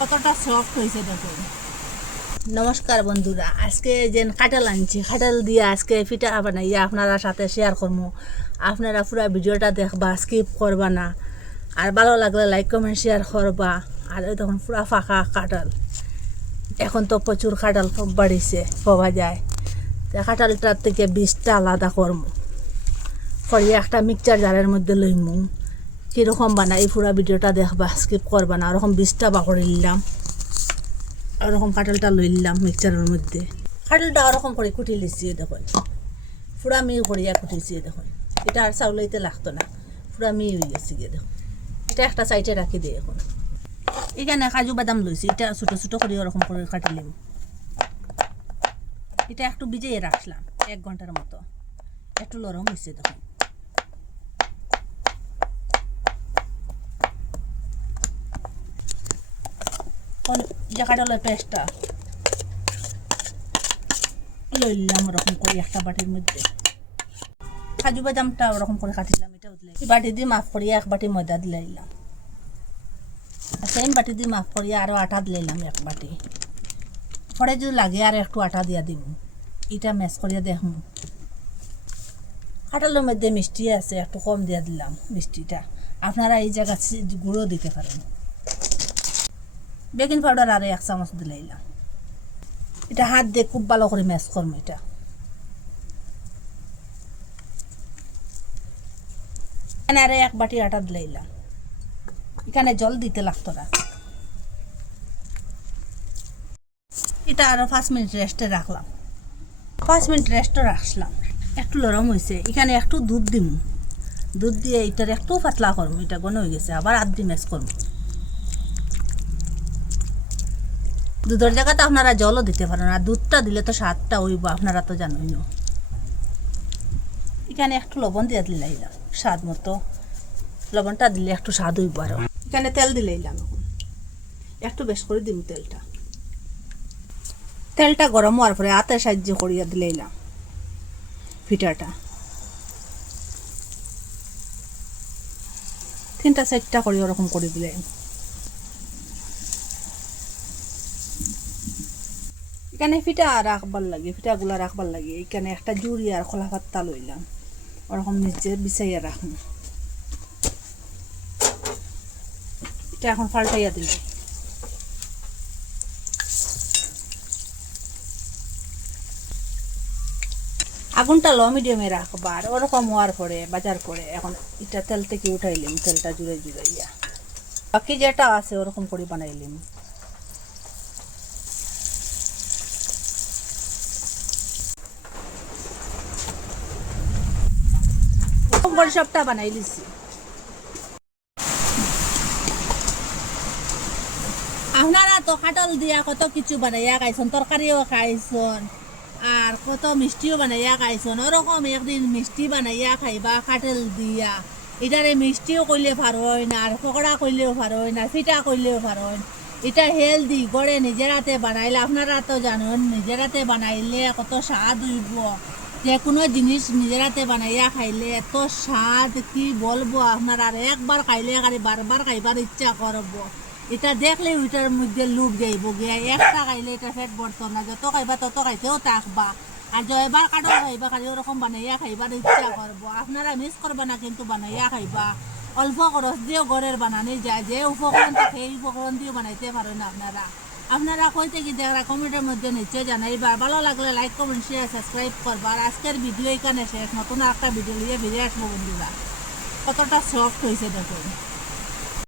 কতটা সফট হয়েছে দেখুন। নমস্কার বন্ধুরা, আজকে যে কাঁঠাল আনছি, কাঁঠাল দিয়ে আজকে পিঠা বানাইয়া আপনারা সাথে শেয়ার করবো। আপনারা পুরো ভিডিওটা দেখবা, স্কিপ করবা না। আর ভালো লাগলে লাইক কমেন্ট শেয়ার করবা। আর তখন পুরা ফাঁকা কাঁঠাল, এখন তো প্রচুর কাঁঠাল বাড়িছে, পাওয়া যায়। কাঁঠালটার থেকে বীজটা আলাদা করবো, করিয়ে একটা মিক্সচার জারের মধ্যে লইমু। কীরকম বানাই পুরা ভিডিওটা দেখবা, স্কিপ করবা না। ওরকম বীজটা বাকড়ে নিলাম, ওরকম কাঁঠালটা লইলাম মিক্সচারের মধ্যে। কাঁঠালটা ওরকম করে কুটি লিছি দেখুন, পুরা মিহি করিয়া কুটিছি দেখুন। এটা আর চাউলাইতে লাগতো না, পুরা মিহি হয়ে গেছে গিয়ে দেখুন। এটা একটা সাইডে রাখি দিই। এখন এখানে কাজু বাদাম লইছি, এটা ছোটো ছোটো করে ওরকম করে কাটিলাম। এটা একটু ভিজিয়ে রাখলাম 1 ঘন্টার মতো, একটু নরম হয়েছে দেখুন। যে কাঁঠালের পেস্টটা লইলাম ওরকম করে একটা বাটির মধ্যে। কাজু বাদামটা ওরকম করে কাটিলাম, এটা উঠলে বাটি দিয়ে মাফ করিয়া 1 বাটি ময়দা দিলাইলাম। সেম বাটি দিয়ে মাফ করিয়া আরও আটা দিলাইলাম 1 বাটি। পরে যদি লাগে আর একটু আটা দিয়া দিব। এটা ম্যাশ করিয়া দেখুন। কাঁঠালের মধ্যে মিষ্টি আছে, একটু কম দিয়া দিলাম মিষ্টিটা। আপনারা এই জায়গা গুঁড়ো দিতে পারেন। বেকিং পাউডার আর 1 চামচ দিলাইলাম। এটা হাত দিয়ে খুব ভালো করে ম্যাশ করবো। এটা এখানে আর 1 বাটি আটা দিলাইলাম। এখানে জল দিতে লাগতো না। এটা আরো 5 মিনিট রেস্টে রাখলাম। 5 মিনিট রেস্টে রাখলাম, একটু নরম হয়েছে। এখানে একটু দুধ দিম, দুধ দিয়ে এটার একটু পাতলা করবো। এটা ঘন হয়ে গেছে, আবার হাত দিয়ে ম্যাশ করবো। দুধের জায়গাতে আপনারা জলও দিতে পারেন, আর দুধটা দিলে তো স্বাদটা হইব, আপনারা তো জানোই না। এখানে একটু লবণ দিয়ে দিলাইলাম স্বাদ মতো। লবণটা দিলে একটু স্বাদ হইব। আরো এখানে তেল দিলাইলাম, একটু বেশ করে দিম তেলটা। তেলটা গরম হওয়ার পরে হাতের সাহায্য করিয়া দিলাইলাম পিঠাটা। 3টা 4টা করে ওরকম করে দিলাম। এখানে পিঠা রাখবার লাগে, পিঠাগুলা রাখবার লাগে। এখানে একটা জুড়ি আর খোলা পাত্তা লইলাম, ওরকম নিচে বিছাইয়া রাখুন। এটা এখন পাল্টাইয়া দিল। আগুনটা লো মিডিয়ামে রাখবার। ওরকম হওয়ার পরে বাজার করে এখন এটা তেল থেকে উঠাইলাম, তেলটা জুড়ে জুড়াইয়া। বাকি যেটা আছে ওরকম করে বানাইলাম। সবটা বানাই লিছি। আপনারা তো কাঁঠাল দিয়া কত কিছু বানাইয়া খাইছেন, তরকারিও খাইছেন, আর কত মিষ্টিও বানাইয়া খাইছেন। ওরকম একদিন মিষ্টি বানাইয়া খাইবা কাঁঠাল দিয়া। এটারে মিষ্টিও কইলে পারোয় না, আর পকোড়া কইলেও পারোয় না, পিঠা কইলেও পারোয়। এটা হেলদি, গড়ে নিজের হাতে বানাইলে, আপনারা তো জানেন নিজের হাতে বানাইলে কত স্বাদ হইব। যে কোনো জিনিস নিজের হাতে বানাইয়া খাইলে এত স্বাদ কি বলবো। আপনারা আর একবার খাইলে খালি বারবার খাইবার ইচ্ছা করব। এটা দেখলে ওইটার মধ্যে লুক যাইব গিয়া। একটা খাইলে এটা পেট ভরতো না, যত খাইবা তত খাইতেও থাকবা। আর জয়বার কাঠল খাইবা খালি ওরকম বানাইয়া খাইবার ইচ্ছা করবো। আপনারা মিস করবা না কিন্তু, বানাইয়া খাইবা। অল্প খরচ দিয়েও ঘরের বানানি যায়। যে উপকরণ থাকে এই উপকরণ দিয়েও বানাইতে পারেন আপনারা। আপনারা কই থেকে দেখরা কমেন্টের মধ্যে নিচে জানাইবা। ভালো লাগলে লাইক কমেন্ট শেয়ার সাবস্ক্রাইব করবা। আর আজকের ভিডিও এখানে শেষ, নতুন একটা ভিডিও নিয়ে ফিরে আসবো বন্ধুরা। কতটা সফট হয়েছে দেখুন।